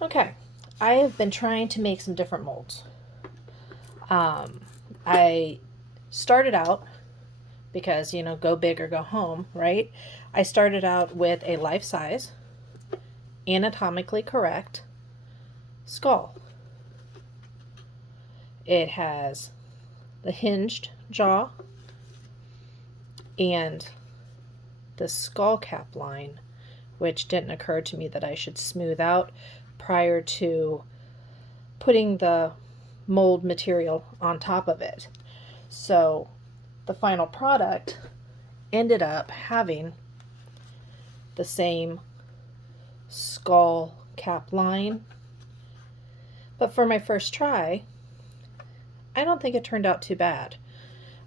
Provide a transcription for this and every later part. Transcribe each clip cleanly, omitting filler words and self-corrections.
Okay, I have been trying to make some different molds. I started out because, go big or go home, right? I started out with a life size, anatomically correct skull. It has the hinged jaw and the skull cap line, which didn't occur to me that I should smooth out prior to putting the mold material on top of it. So the final product ended up having the same skull cap line. But for my first try, I don't think it turned out too bad.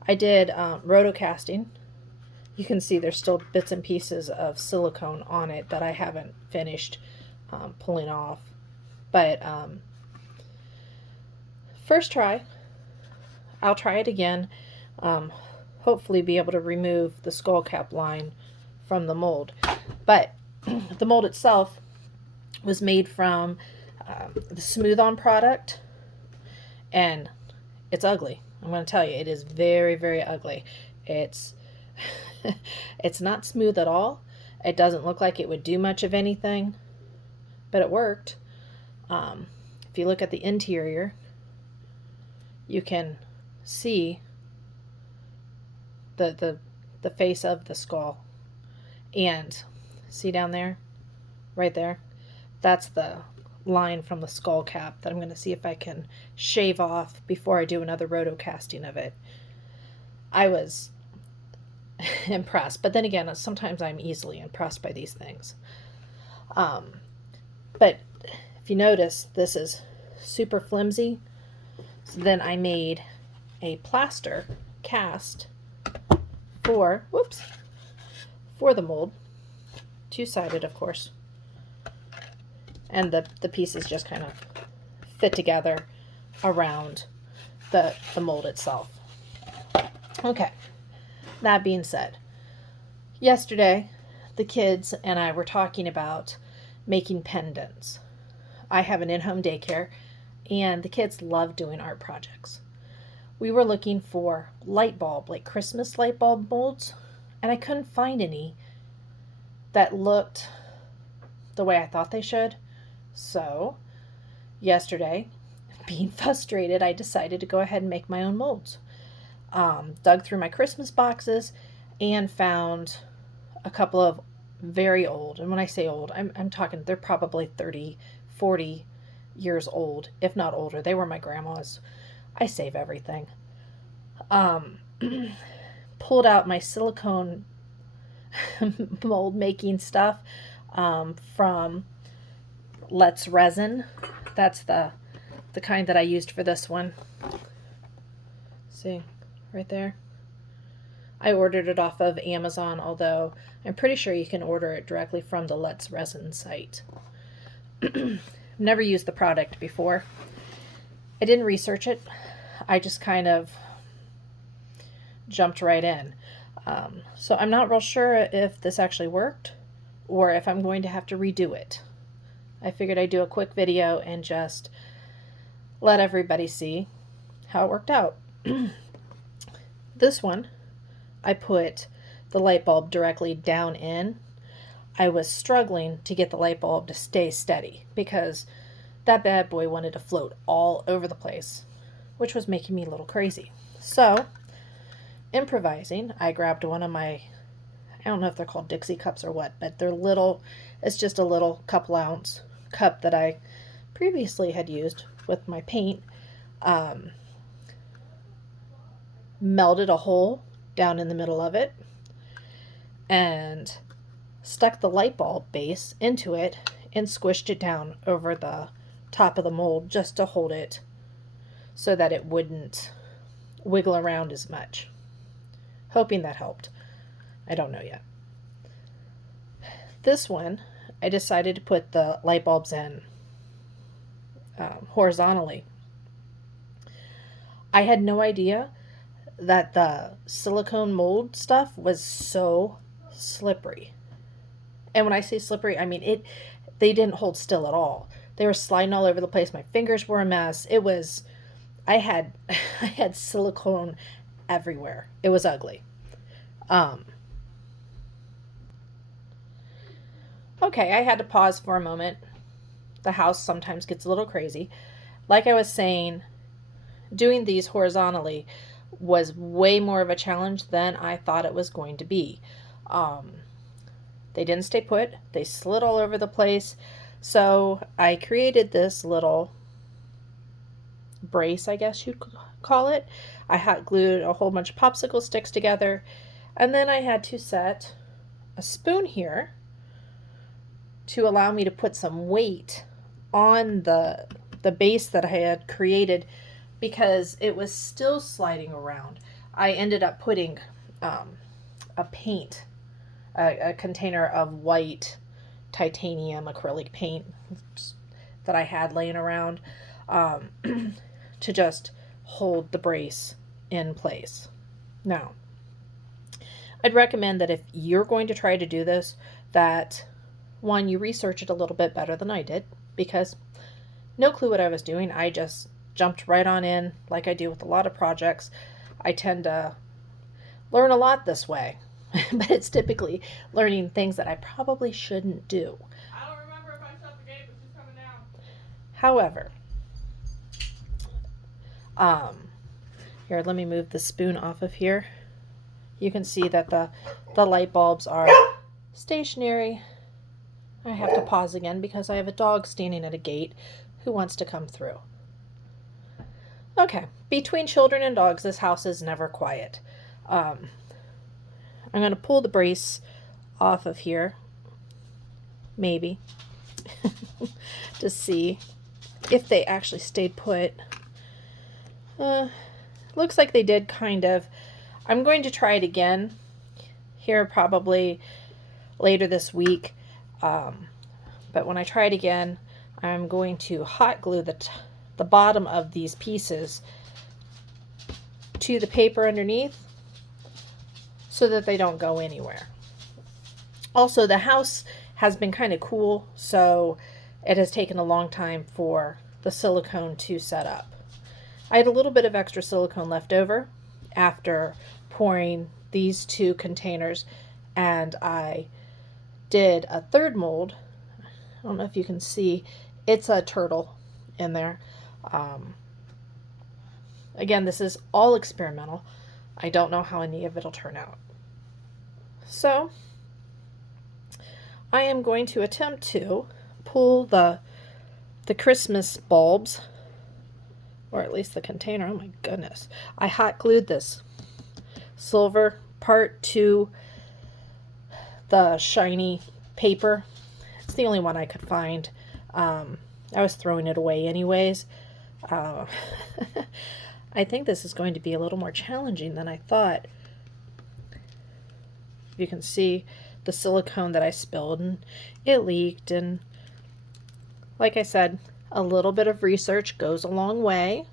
I did rotocasting. You can see there's still bits and pieces of silicone on it that I haven't finished pulling off. But first try, I'll try it again. Hopefully be able to remove the skull cap line from the mold. But the mold itself was made from the Smooth On product, and it's ugly. I'm going to tell you, it is very, very ugly. It's it's not smooth at all. It doesn't look like it would do much of anything, but it worked. If you look at the interior, you can see the face of the skull. And see down there, right there, that's the line from the skull cap that I'm going to see if I can shave off before I do another rotocasting of it. I was impressed, but then again, sometimes I'm easily impressed by these things. But if you notice, this is super flimsy. So then I made a plaster cast for the mold, two-sided, of course, and the pieces just kind of fit together around the mold itself. Okay, that being said, yesterday the kids and I were talking about making pendants. I have an in-home daycare, and the kids love doing art projects. We were looking for light bulb, like Christmas light bulb molds, and I couldn't find any that looked the way I thought they should. So, yesterday, being frustrated, I decided to go ahead and make my own molds. Dug through my Christmas boxes and found a couple of very old, and when I say old, I'm talking they're probably 30, 40 years old, if not older. They were my grandma's. I save everything. Pulled out my silicone mold making stuff from Let's Resin. That's the kind that I used for this one. See, right there. I ordered it off of Amazon, although I'm pretty sure you can order it directly from the Let's Resin site. Never used the product before. I didn't research it. I just kind of jumped right in. So I'm not real sure if this actually worked or if I'm going to have to redo it. I figured I'd do a quick video and just let everybody see how it worked out. This one, I put the light bulb directly down in. I was struggling to get the light bulb to stay steady because that bad boy wanted to float all over the place, which was making me a little crazy. So, improvising, I grabbed one of my, I don't know if they're called Dixie cups or what, but they're little, it's just a little couple ounce cup that I previously had used with my paint. Melted a hole down in the middle of it and stuck the light bulb base into it and squished it down over the top of the mold just to hold it so that it wouldn't wiggle around as much. Hoping that helped. I don't know yet. This one, I decided to put the light bulbs in horizontally. I had no idea that the silicone mold stuff was so slippery. And when I say slippery, I mean they didn't hold still at all. They were sliding all over the place. My fingers were a mess. It was, I had, I had silicone everywhere. It was ugly. Um, okay, I had to pause for a moment. The house sometimes gets a little crazy. Like I was saying, doing these horizontally was way more of a challenge than I thought it was going to be. Um, they didn't stay put, they slid all over the place. So I created this little brace, I guess you'd call it. I hot glued a whole bunch of popsicle sticks together, and then I had to set a spoon here to allow me to put some weight on the base that I had created because it was still sliding around. I ended up putting a paint, a container of white titanium acrylic paint that I had laying around um, to just hold the brace in place. Now, I'd recommend that if you're going to try to do this, that one, you research it a little bit better than I did, because no clue what I was doing. I just jumped right on in like I do with a lot of projects. I tend to learn a lot this way, but it's typically learning things that I probably shouldn't do. I don't remember if I shut the gate, but she's coming down. However, here, let me move the spoon off of here. You can see that the light bulbs are stationary. I have to pause again because I have a dog standing at a gate who wants to come through. Okay, between children and dogs, this house is never quiet. I'm going to pull the brace off of here, maybe, to see if they actually stayed put. Looks like they did, kind of. I'm going to try it again here probably later this week. But when I try it again, I'm going to hot glue the bottom of these pieces to the paper underneath so that they don't go anywhere. Also, the house has been kind of cool, so it has taken a long time for the silicone to set up. I had a little bit of extra silicone left over after pouring these two containers, and I did a third mold. I don't know if you can see, it's a turtle in there. Again, this is all experimental. I don't know how any of it will turn out. So I am going to attempt to pull the Christmas bulbs, or at least the container. Oh my goodness. I hot glued this silver part to the shiny paper. It's the only one I could find. I was throwing it away anyways. I think this is going to be a little more challenging than I thought. You can see the silicone that I spilled, and it leaked, and like I said, a little bit of research goes a long way.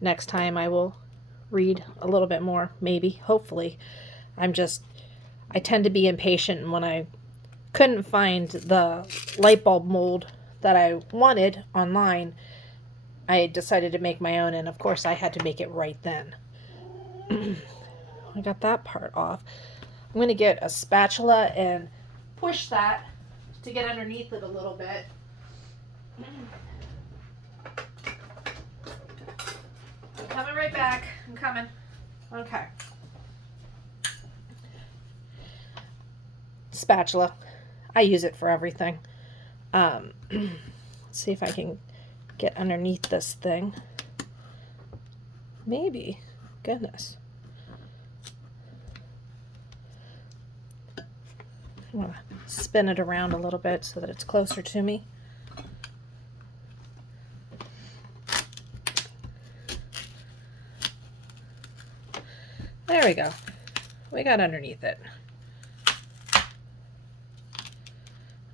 Next time I will read a little bit more, maybe, hopefully. I tend to be impatient, and when I couldn't find the light bulb mold that I wanted online, I decided to make my own, and of course I had to make it right then. I got that part off. I'm going to get a spatula and push that to get underneath it a little bit. I'm coming right back. I'm coming. Okay. Spatula. I use it for everything. Let's see if I can get underneath this thing. Maybe. Goodness. I want to spin it around a little bit so that it's closer to me. There we go. We got underneath it.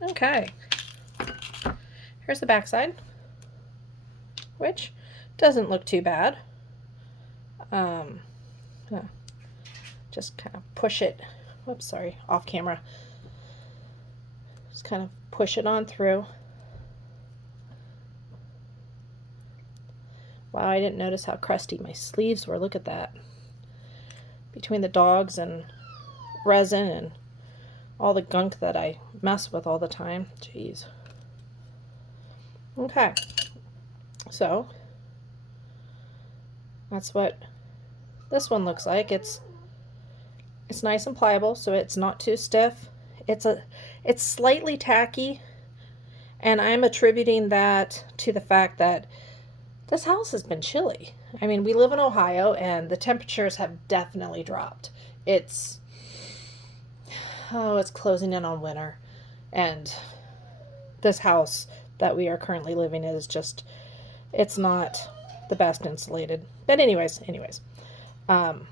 Okay. Here's the back side, which doesn't look too bad. Just kind of push it. Whoops, sorry, off camera. Just kind of push it on through. Wow, I didn't notice how crusty my sleeves were. Look at that. Between the dogs and resin and all the gunk that I mess with all the time. Jeez. Okay. So, that's what this one looks like. It's nice and pliable, so it's not too stiff. It's slightly tacky, and I'm attributing that to the fact that this house has been chilly. I mean, we live in Ohio, and the temperatures have definitely dropped. It's closing in on winter, and this house that we are currently living in is just, it's not the best insulated. But anyways, so I'm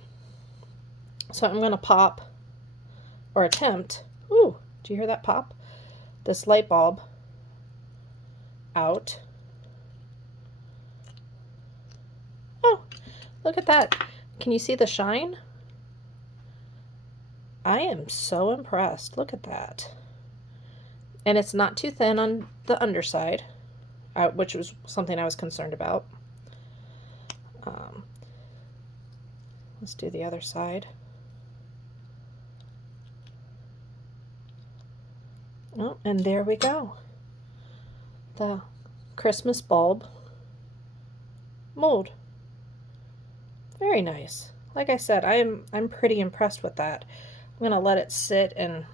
going to pop, or attempt, ooh, do you hear that pop? This light bulb out. Oh, look at that. Can you see the shine? I am so impressed. Look at that. And it's not too thin on the underside, which was something I was concerned about. Let's do the other side. Oh, and there we go. The Christmas bulb mold. Very nice. Like I said, I'm pretty impressed with that. I'm gonna let it sit and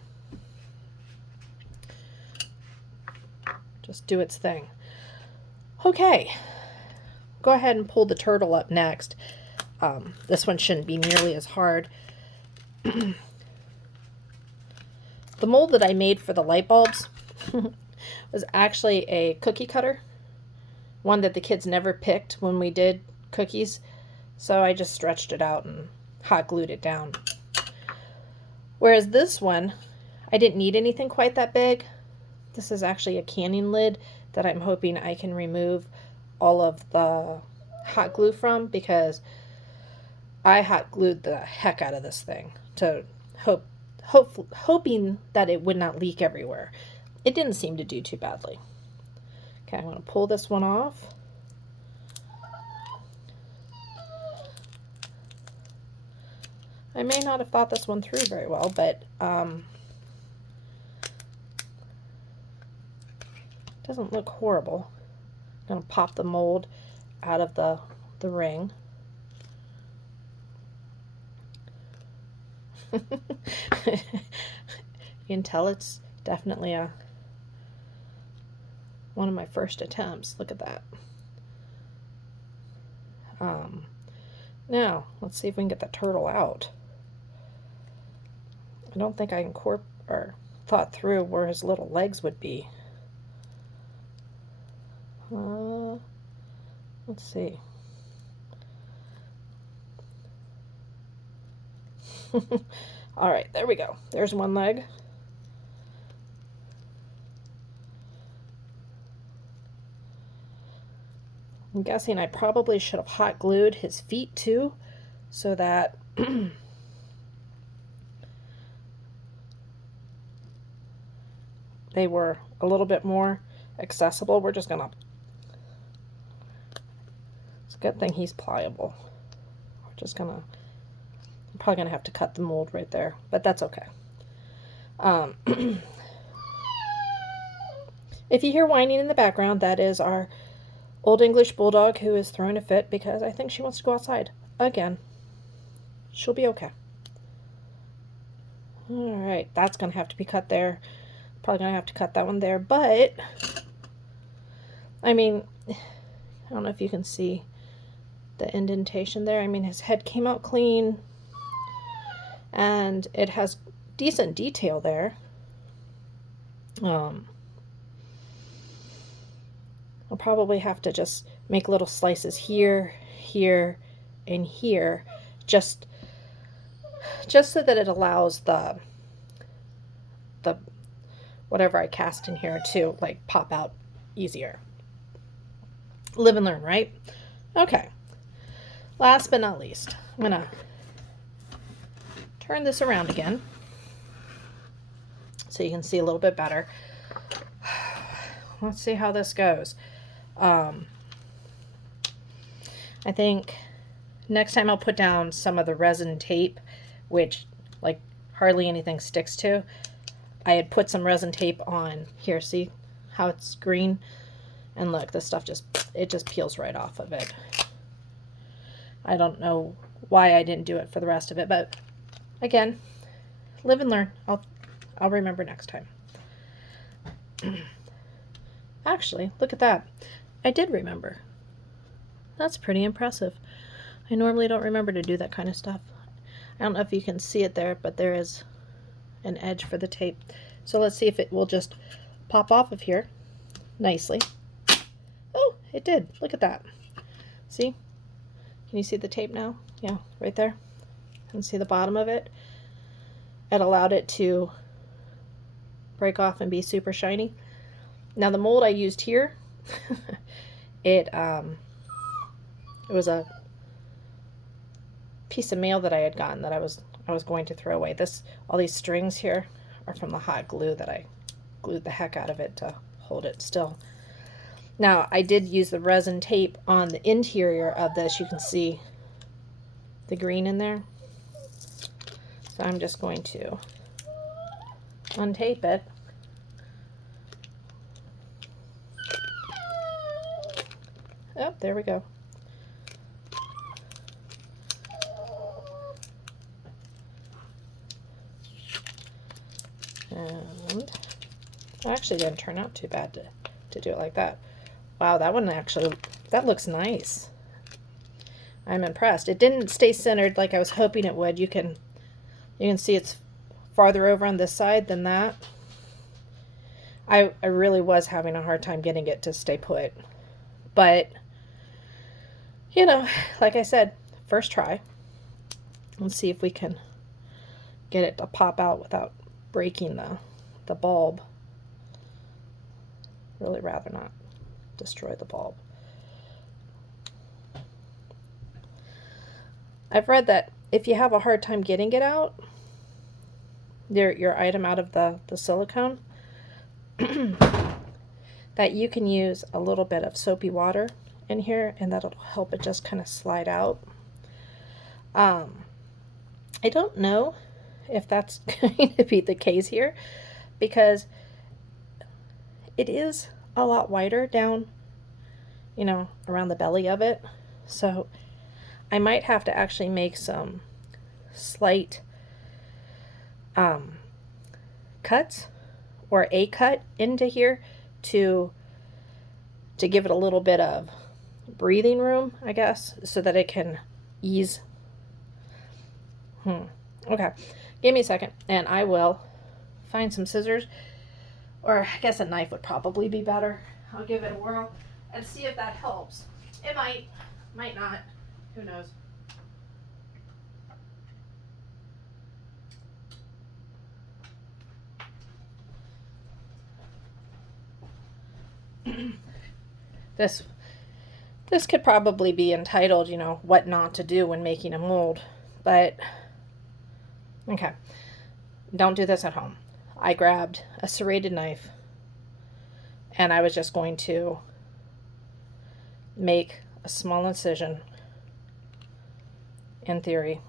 just do its thing. Okay, go ahead and pull the turtle up next. This one shouldn't be nearly as hard. The mold that I made for the light bulbs was actually a cookie cutter, one that the kids never picked when we did cookies, so I just stretched it out and hot glued it down. Whereas this one, I didn't need anything quite that big. This is actually a canning lid that I'm hoping I can remove all of the hot glue from, because I hot glued the heck out of this thing to hoping that it would not leak everywhere. It didn't seem to do too badly. Okay, I'm going to pull this one off. I may not have thought this one through very well, but it doesn't look horrible. I'm going to pop the mold out of the ring. You can tell it's definitely one of my first attempts. Look at that. Now let's see if we can get the turtle out. I don't think I thought through where his little legs would be. Let's see. All right, there we go. There's one leg. I'm guessing I probably should have hot glued his feet too, so that they were a little bit more accessible. We're just gonna, it's a good thing he's pliable. We're just gonna, I'm probably gonna have to cut the mold right there, but that's okay. If you hear whining in the background, that is our Old English Bulldog who is throwing a fit because I think she wants to go outside again. She'll be okay. All right, that's gonna have to be cut there. Probably gonna have to cut that one there, but I mean, I don't know if you can see the indentation there. I mean, his head came out clean and it has decent detail there. I'll probably have to just make little slices here, here, and here, just so that it allows the whatever I cast in here to like pop out easier. Live and learn, right? Okay. Last but not least, I'm gonna turn this around again so you can see a little bit better. Let's see how this goes. I think next time I'll put down some of the resin tape, which like hardly anything sticks to. I had put some resin tape on here. See how it's green? And look, this stuff just peels right off of it. I don't know why I didn't do it for the rest of it, but again, live and learn. I'll remember next time. Actually, look at that. I did remember. That's pretty impressive. I normally don't remember to do that kind of stuff. I don't know if you can see it there, but there is an edge for the tape. So let's see if it will just pop off of here nicely. Oh, it did. Look at that. See? Can you see the tape now? Yeah, right there. And see the bottom of it? It allowed it to break off and be super shiny. Now the mold I used here, it was a piece of mail that I had gotten that I was going to throw away. All these strings here are from the hot glue that I glued the heck out of it to hold it still. Now I did use the resin tape on the interior of this. You can see the green in there. So I'm just going to untape it. Oh, there we go. And it actually didn't turn out too bad to do it like that. Wow, that looks nice. I'm impressed. It didn't stay centered like I was hoping it would. You can see it's farther over on this side than that. I really was having a hard time getting it to stay put. But, you know, like I said, first try. Let's see if we can get it to pop out without breaking the bulb. Really rather not destroy the bulb. I've read that if you have a hard time getting it out, your item out of the silicone, that you can use a little bit of soapy water in here and that'll help it just kind of slide out. I don't know if that's going to be the case here because it is a lot wider down, you know, around the belly of it. So I might have to actually make some slight cuts or a cut into here to give it a little bit of breathing room, I guess, so that it can ease. Okay, give me a second and I will find some scissors, or I guess a knife would probably be better. I'll give it a whirl and see if that helps. It might not, who knows. This could probably be entitled, you know, what not to do when making a mold, but okay, don't do this at home. I grabbed a serrated knife and I was just going to make a small incision, in theory,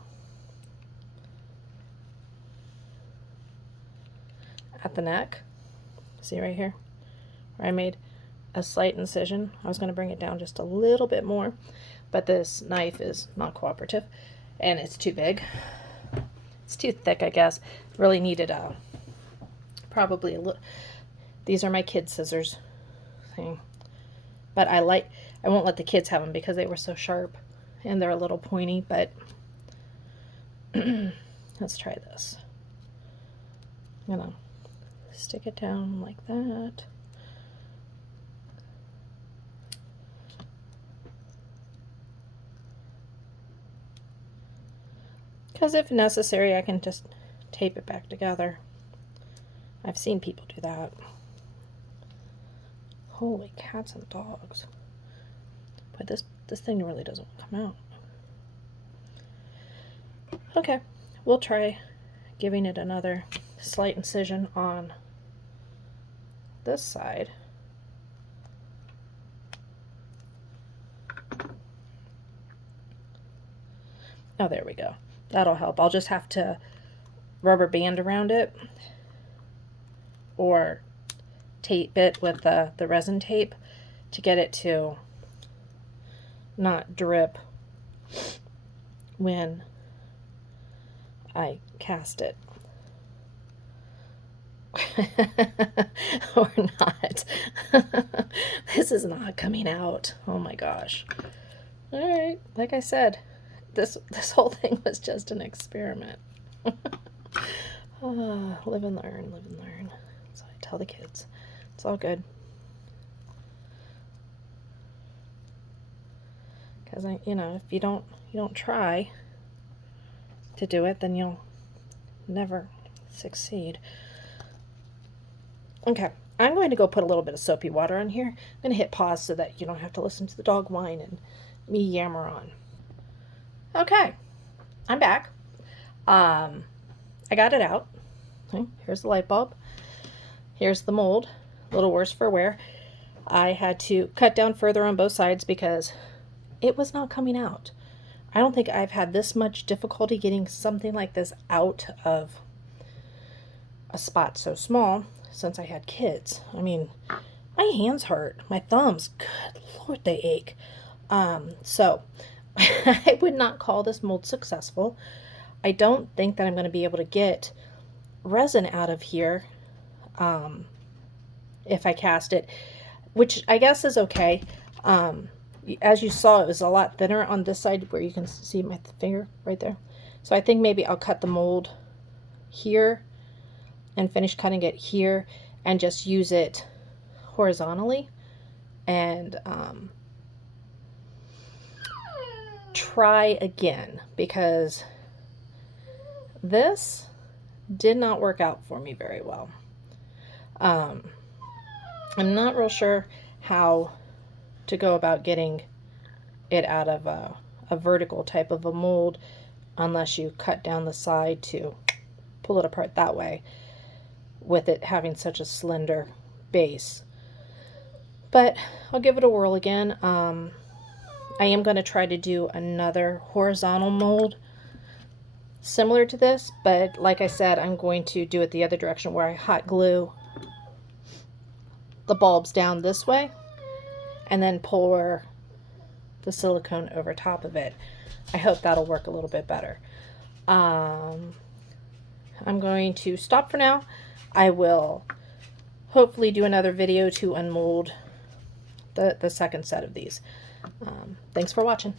at the neck. See right here where I made a slight incision. I was going to bring it down just a little bit more, but this knife is not cooperative and it's too big. It's too thick, I guess. Really needed probably a little. These are my kids' scissors thing, but I won't let the kids have them because they were so sharp and they're a little pointy. But let's try this. I'm gonna stick it down like that. Because if necessary, I can just tape it back together. I've seen people do that. Holy cats and dogs. But this thing really doesn't come out. Okay, we'll try giving it another slight incision on this side. Oh, there we go. That'll help. I'll just have to rubber band around it or tape it with the resin tape to get it to not drip when I cast it. Or not. This is not coming out. Oh my gosh. All right, like I said, this whole thing was just an experiment. Live and learn, live and learn. So I tell the kids. It's all good. Because if you don't try to do it, then you'll never succeed. Okay, I'm going to go put a little bit of soapy water on here. I'm going to hit pause so that you don't have to listen to the dog whine and me yammer on. Okay, I'm back. I got it out. Okay, here's the light bulb. Here's the mold. A little worse for wear. I had to cut down further on both sides because it was not coming out. I don't think I've had this much difficulty getting something like this out of a spot so small since I had kids. I mean, my hands hurt. My thumbs, good Lord, they ache. So I would not call this mold successful. I don't think that I'm going to be able to get resin out of here if I cast it, which I guess is okay. As you saw, it was a lot thinner on this side where you can see my finger right there. So I think maybe I'll cut the mold here and finish cutting it here and just use it horizontally and try again, because this did not work out for me very well. I'm not real sure how to go about getting it out of a vertical type of a mold unless you cut down the side to pull it apart that way, with it having such a slender base. But I'll give it a whirl again. I am going to try to do another horizontal mold similar to this, but like I said, I'm going to do it the other direction where I hot glue the bulbs down this way and then pour the silicone over top of it. I hope that'll work a little bit better. I'm going to stop for now. I will hopefully do another video to unmold the second set of these. Thanks for watching.